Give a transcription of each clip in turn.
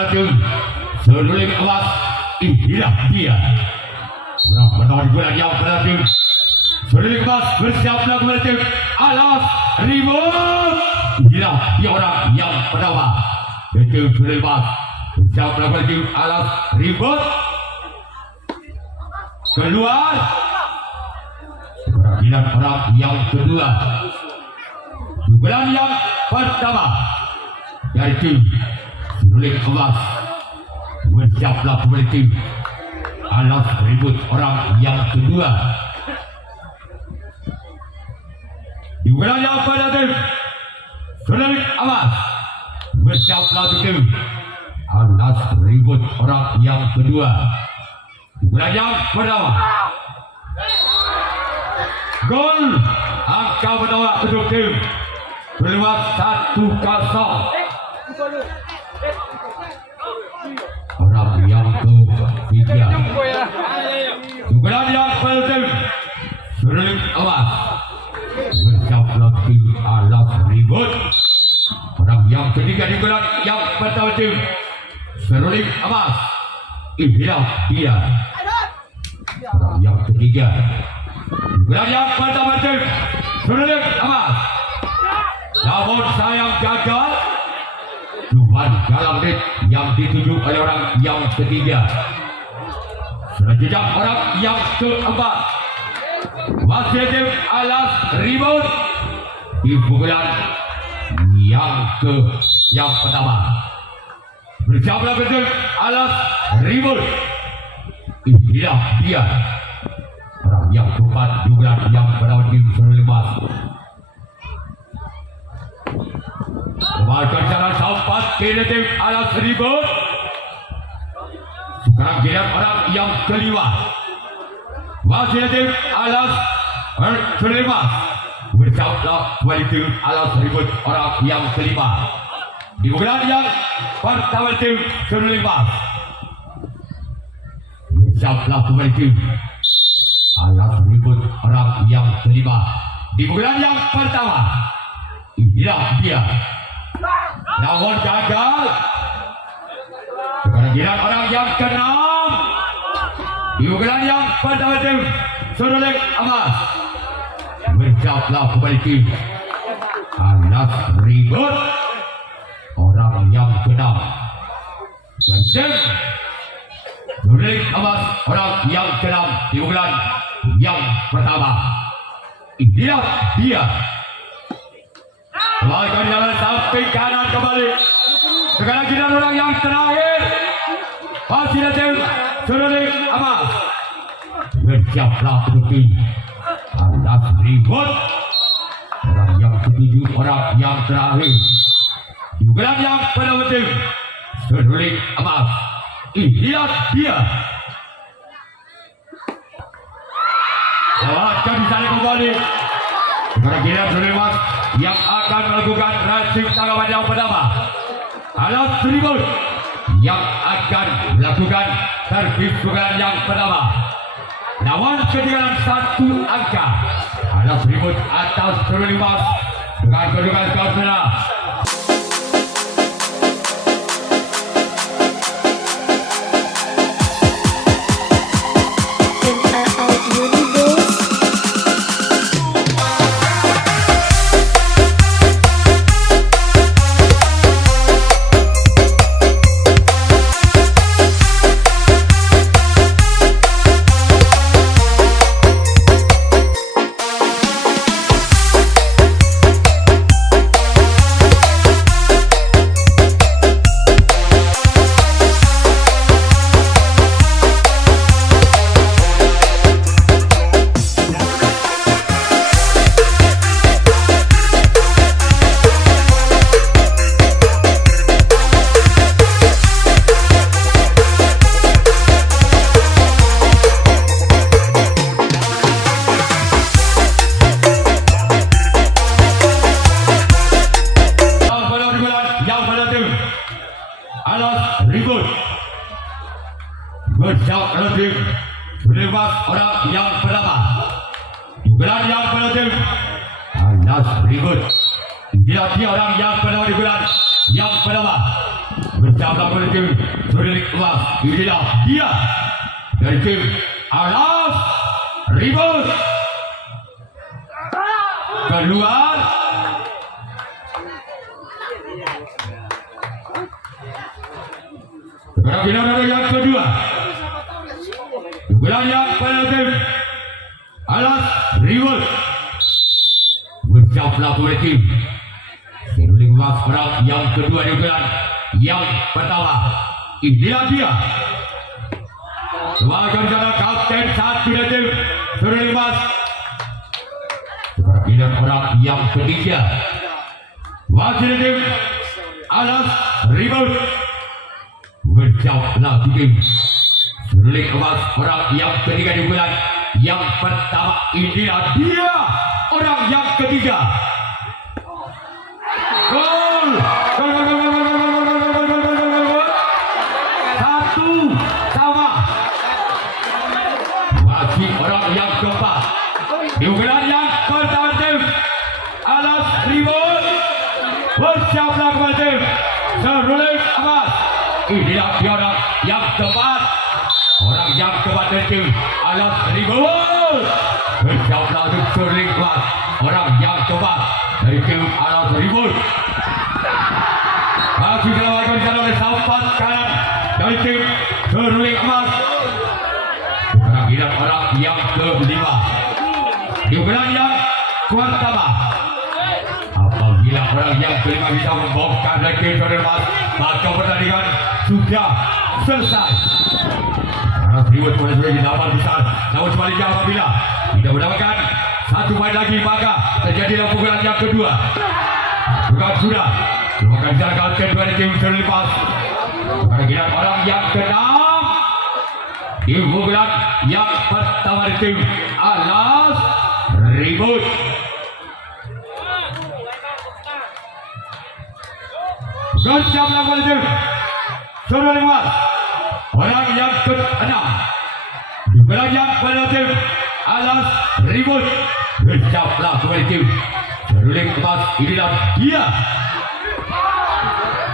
beracun seruling emas inilah dia orang pertama di bulan yang beracun seruling emas bersiaplah beracun alas ribut inilah dia orang yang pertama itu seruling emas bersiaplah beracun alas ribut keluar peradilan orang yang kedua bulan yang pertama yaitu seruling emas bersiaplah kembali alas ribut orang yang kedua di bulan yang pertama seruling emas bersiaplah kembali alas ribut orang yang kedua di bulan yang pertama gol angka menolak untuk tim berluas 1-0 orang yang ketiga bulan yang penting seruling emas bersiaplah tim alas ribut orang yang ketiga di bulan yang pertama tim seruling emas inilah dia orang yang ketiga bulan yang pertama tim seruling emas namun sayang gagal cuman dalam rit yang dituju oleh orang yang ketiga selanjutnya orang yang keempat masih tim alas ribut di pukulan yang pertama bersiaplah betul alas ribut inilah dia orang yang keempat juga yang pertama tim seruling emas kembalikan jalan sampai ke tim alas ribut sekarang giliran orang yang kelima masih tim alas seruling emas bersiaplah kembali tim alas ribut orang yang kelima di bulan yang pertama tim seruling emas bersiaplah kembali tim alas ribut orang yang kelima di bulan yang pertama inilah dia namun gagal sekarang giliran orang yang keenam di bulan yang pertama tim seruling emas bersiaplah kembali tim alas ribut orang yang keenam dan tim seruling emas orang yang keenam di bulan yang pertama inilah dia kembalikan jalan samping kanan kembali sekarang giliran orang yang terakhir masih tim seruling emas bersiaplah untuk tim alas ribut orang yang ketujuh orang yang terakhir di bulan yang pertama tim seruling emas inilah dia akan disana kembali sekarang giliran seruling emas yang akan melakukan racing tanggapan yang pertama alas ribut yang akan melakukan servis pukulan yang pertama lawan ketinggalan 1 angka alas ribut atas seruling emas dengan kedudukan skor sana bersiap relatif bebas orang yang pertama bulan yang relatif alas ribut dia orang yang pertama di bulan yang pertama bersama oleh tim Surulik Emas. Inilah dia dari tim Alas Ribut. Keluar. Sekarang final yang kedua. Dugaan yang pada tim Alas Ribut. Berjauhlah oleh tim Surulik Emas perang yang kedua dugaan yang pertama. Inilah dia. Sebagai rencana kapten satu dari tim Surulik Emas. Pertandingan orang yang ketiga. Wakil tim Alas Ribut. Berjauhlah tim Surulik Emas orang yang ketiga di bulan yang pertama. Inilah dia orang yang ketiga. Gol! Gol! Gol! Gol! Gol! Gol! Gol! Gol! Gol! Gol! Gol! Satu sama. Masih orang yang keempat. Di bulan yang pertama tim Alas Ribut. Bersiaplah kepada tim Surulik Emas. Inilah dia orang yang keempat. Orang yang keempat dari tim Alas Ribut. Bersiaplah untuk Surulik Emas. Orang yang keempat dari tim Alas Ribut. Masih dilakukan oleh sampat kanan dari tim Surulik Emas. Pertandingan orang yang kelima. Di bulan yang pertama. Apabila orang yang kelima bisa membongkar dari tim Surulik Emas, maka pertandingan sudah selesai. Alas Ribut sudah dilawan besar. Namun sebaliknya apabila tidak mendapatkan satu poin lagi, maka terjadilah pukulan yang kedua. Bukan sudah melakukan jalan kedua dari tim Surulik Emas. Pertandingan orang yang keenam. Di pukulan yang pertama dari tim Alas Ribut. Bersiap melakukan tim Surulik Emas. Orang yang ke-6. Di pukulan yang pada tim Alas Ribut. Bersiaplah kepada tim Surulik Emas. Inilah dia.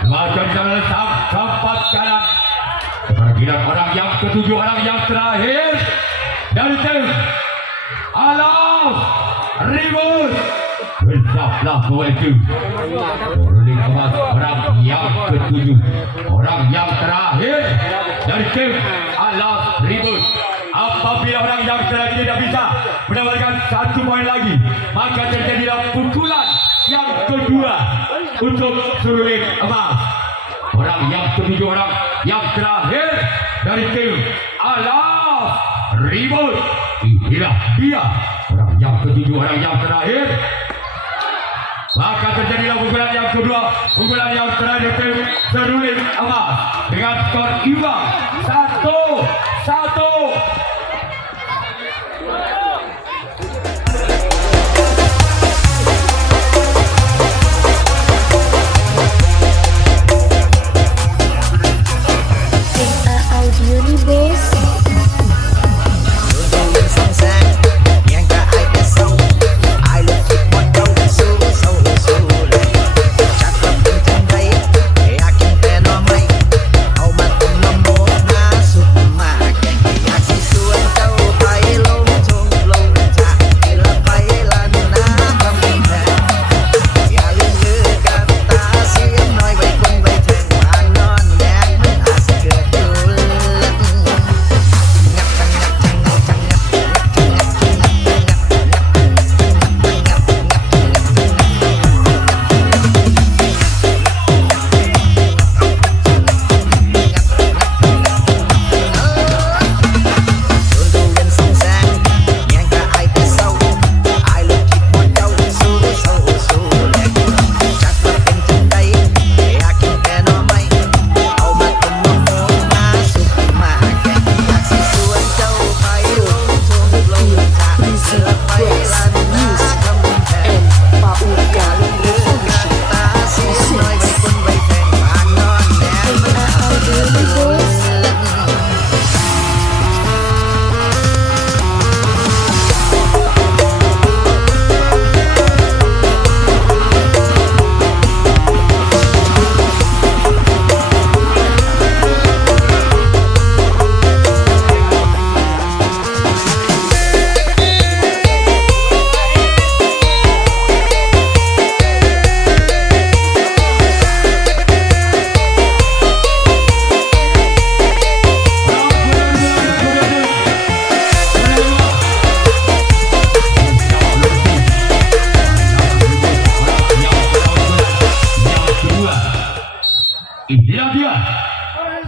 Macam jalan sampat kanan. Pertandingan orang yang ketujuh, orang yang terakhir dari tim Alas Ribut. Bersiaplah kepada tim Surulik Emas. Orang yang ketujuh, orang yang terakhir dari tim Alas Ribut. Apabila orang yang terakhir tidak bisa mendapatkan satu poin lagi, maka terjadilah pukulan yang kedua untuk Surulik Emas. Orang yang ketujuh, orang yang terakhir dari tim Alas Ribut. Inilah dia orang yang ketujuh, orang yang terakhir. Maka terjadilah pukulan yang kedua, pukulan yang terakhir tim Surulik Emas dengan skor imbang 1-1.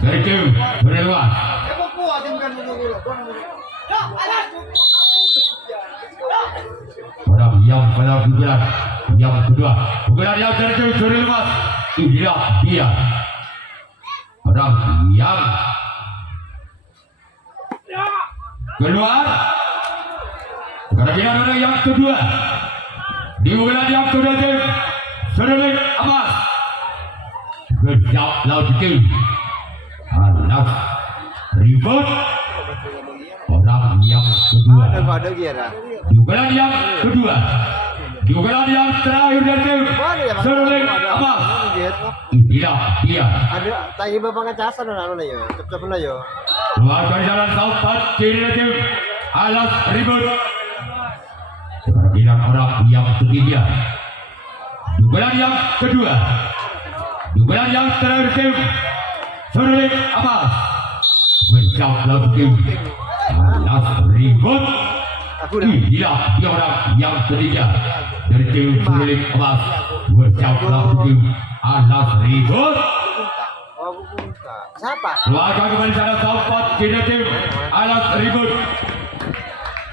dari tim berluas. Orang yang pada pukulan yang kedua, pukulan yang dari tim berluas. Inilah dia. Orang yang keluar. Karena orang yang kedua di bulan yang kedua tim Seruling Amas berjauh laut tim anak ribut orang yang kedua di bulan yang kedua di bulan yang terakhir dari tim Seruling Amas inilah dia ada tadi bapak ngacasan anu na yo cep-cep na yo keluar dari jalan Saupat kiri dari tim alas ribut kemudian orang yang ketiga dugaan yang kedua dugaan yang terakhir tim Seruling Amas berjauh laut tim alas ribut inilah dia orang yang ketiga dari tim Seruling Amas berjauh laut tim alas ribut. Siapa? Warga kembali sana Saupat kiri tim alas ribut.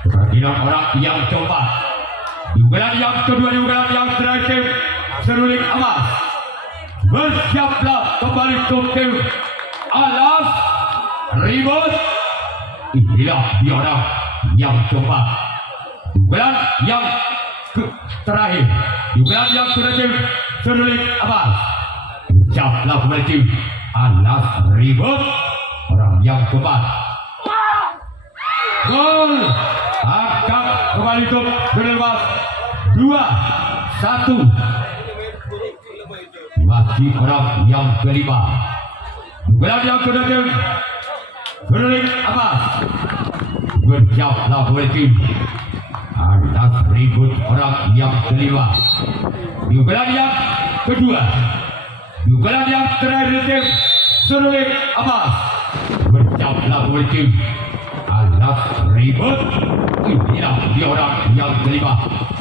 Kemudian orang yang coba dugaan yang kedua dugaan yang terakhir Seruling Amas bersiaplah kembali ke tim alas ribut. Inilah dia orang yang coba dugaan yang terakhir dugaan yang terakhir Seruling Amas bersiaplah kembali tim alas ribut. Orang yang keempat gol angkat kembali ke berlepas 2-1. Masih orang yang kelima dugaan yang kedua Seruling Amas bersiaplah kembali tim alas ribut. Orang yang kelima dugaan yang kedua dugaan yang terakhir tim Seruling Amas bersiaplah kembali tim alas ribut. Inilah dia orang yang kelima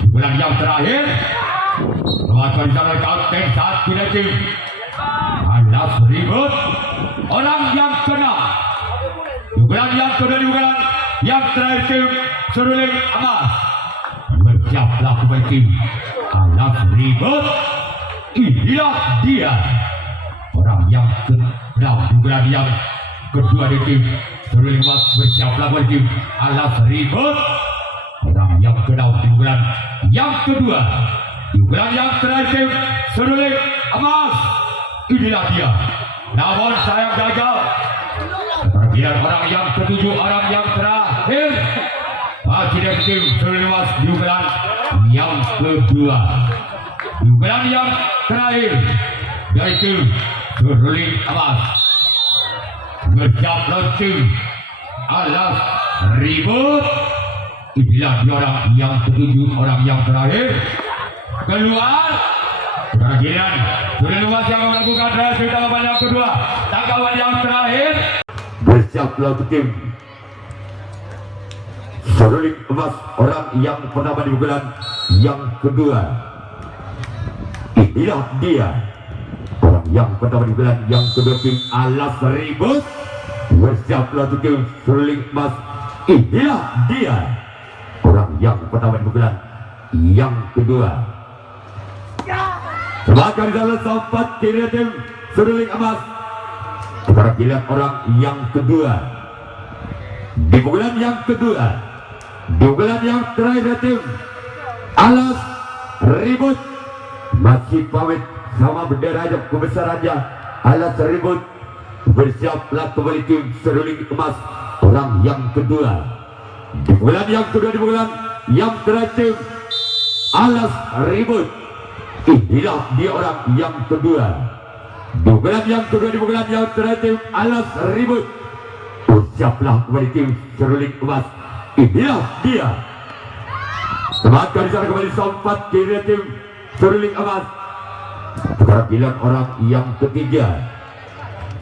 dugaan yang terakhir lawan jalan kapten saat tidak tim alas ribut. Orang yang keenam dugaan yang kedua dugaan yang terakhir tim Seruling Amas bersiaplah kembali tim alas ribut. Inilah dia orang yang keenam dugaan yang kedua di tim Seruling Amas bersiaplah kembali tim alas ribut. Orang yang keenam dugaan yang kedua dugaan yang terakhir tim Seruling Amas. Inilah dia namun sayang gagal. Kemudian orang yang ketujuh orang yang terakhir masih dari tim Seruling Amas dugaan yang kedua dugaan yang terakhir dari tim Seruling Amas bersiaplah tim alas ribut. Inilah dia orang yang ketujuh orang yang terakhir keluar. Kemudian Seruling Amas yang melakukan reaksi tanggapan yang kedua tanggapan yang terakhir bersiaplah tim Seruling Amas orang yang pertama di bulan yang kedua. Inilah dia orang yang pertama di bulan yang kedua tim alas ribut bersiaplah tim Seruling Amas. Inilah dia orang yang pertama di bulan yang kedua. Sebagai dalam Saupat kiri tim Seruling Amas. Sekarang dilihat orang yang kedua di bulan yang kedua di bulan yang terakhir tim alas ribut masih pamit sama bendera aja kebesarannya alas ribut. Bersiaplah kembali tim Seruling Amas orang yang kedua di bulan yang kedua di bulan yang terakhir tim alas ribut. Inilah dia orang yang kedua di bulan yang kedua di bulan yang terakhir tim alas ribut. Bersiaplah kembali tim Seruling Amas. Inilah dia semakan di sana kembali Saupat kiri tim Seruling Amas. Sekarang giliran orang yang ketiga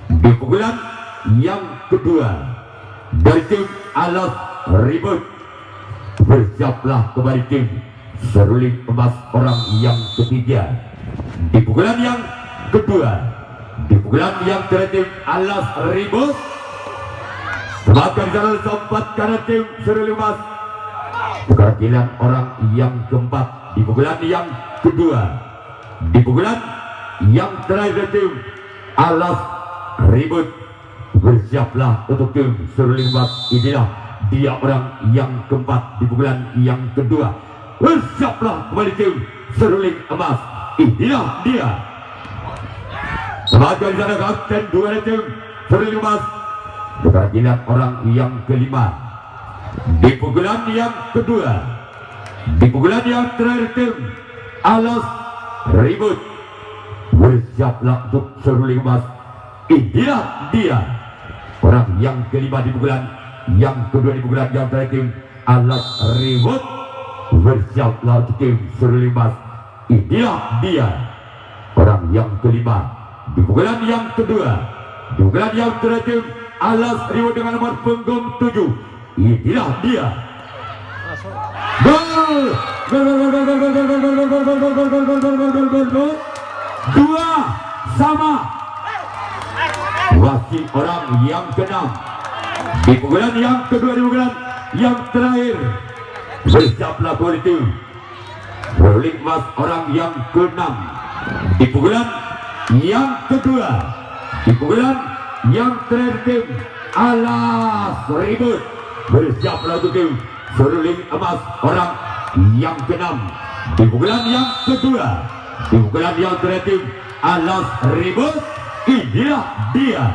di pukulan yang kedua dari tim alas ribut. Bersiaplah kembali tim Seruling Amas orang yang ketiga di pukulan yang kedua Di pukulan yang terakhir Alas Ribut. Semakin jalan sempat karena tim Seruling Emas. Kekilan orang yang keempat di pukulan yang kedua. Di pukulan yang terakhir tim Alas Ribut. Bersiaplah untuk tim Seruling Emas. Inilah dia orang yang keempat di pukulan yang kedua. Bersiaplah kembali tim Seruling Emas. Inilah dia. Semakin sana kapten dua tim Seruling Emas. Kekilan orang yang kelima di pukulan yang kedua. Di pukulan yang terakhir tim Alas Ribut. Bersiaplah untuk Seruling Emas. Inilah dia orang yang kelima di pukulan yang kedua. Di pukulan yang terakhir tim Alas Ribut. Bersiaplah untuk tim Seruling Emas. Inilah dia orang yang kelima di pukulan yang kedua. Di pukulan yang terakhir Alas Ribut dengan nomor punggung 7. Inilah dia. Gol! Gol! 2-2. Wasit orang yang keenam di pukulan yang kedua. Di pukulan yang terakhir bersiaplah kualitas Seruling Emas orang yang keenam di pukulan yang kedua. Di pukulan yang terakhir tim Alas Ribut. Bersiaplah untuk tim Seruling Emas orang yang keenam di pukulan yang kedua. Di pukulan yang terakhir tim Alas Ribut. Inilah dia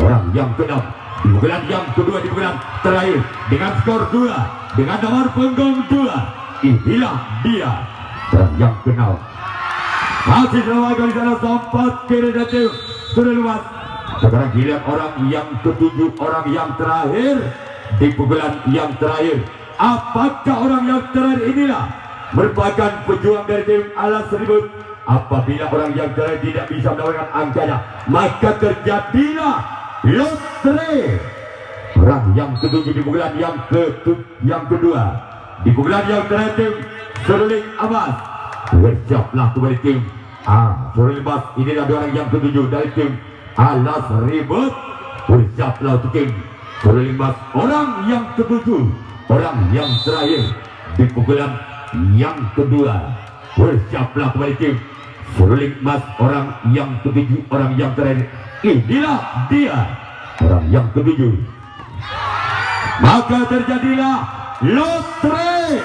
orang yang keenam di pukulan yang kedua. Di pukulan terakhir dengan skor 2 dengan nomor punggung 2. Inilah dia orang yang keenam. Masih selama kali sana sempat kiri dan tim Seruling Emas. Sekarang giliran orang yang ketujuh, orang yang terakhir di pukulan yang terakhir. Apakah orang yang terakhir inilah merupakan pejuang dari tim Alas Ribut? Apabila orang yang terakhir tidak bisa mendapatkan angkanya, maka terjadilah lotre. Orang yang ketujuh di pukulan yang kedua. Di pukulan yang terakhir tim Seruling Emas. Bersiaplah kembali tim Seruling Emas. Inilah orang yang ketujuh dari tim Alas Ribut. Bersiaplah untuk tim Seruling Emas orang yang ketujuh, orang yang terakhir di pukulan yang kedua. Bersiaplah kembali tim Seruling Emas orang yang ketujuh, orang yang terakhir. Inilah dia orang yang ketujuh. Maka terjadilah lotre.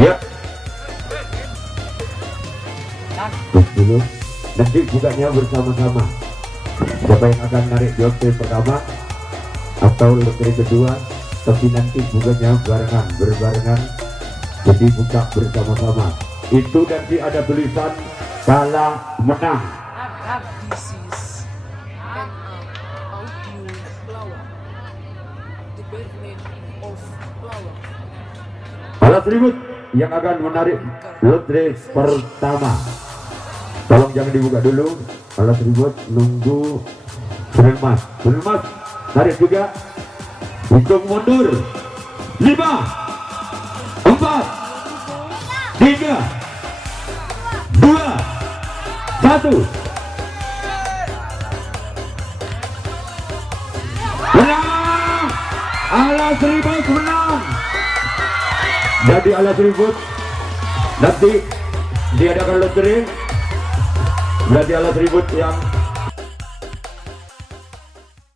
Ya. Dulu nanti bukanya bersama-sama. Siapa yang akan narik di lotre pertama atau lotre kedua, tapi nanti bukanya berbarengan. Jadi buka bersama-sama. Itu nanti ada tulisan kalah menang. This is an audio flower. The birthday of flower. Alas Ribut yang akan menarik lotre pertama. Tolong jangan dibuka dulu. Alas Ribut nunggu Seruling Emas. Seruling Emas tarik juga. Hitung mundur. 5 4 3 2 1. Menang. Alas Ribut menang. Jadi Alas Ribut nanti diadakan lotre. Berarti Alas Ribut yang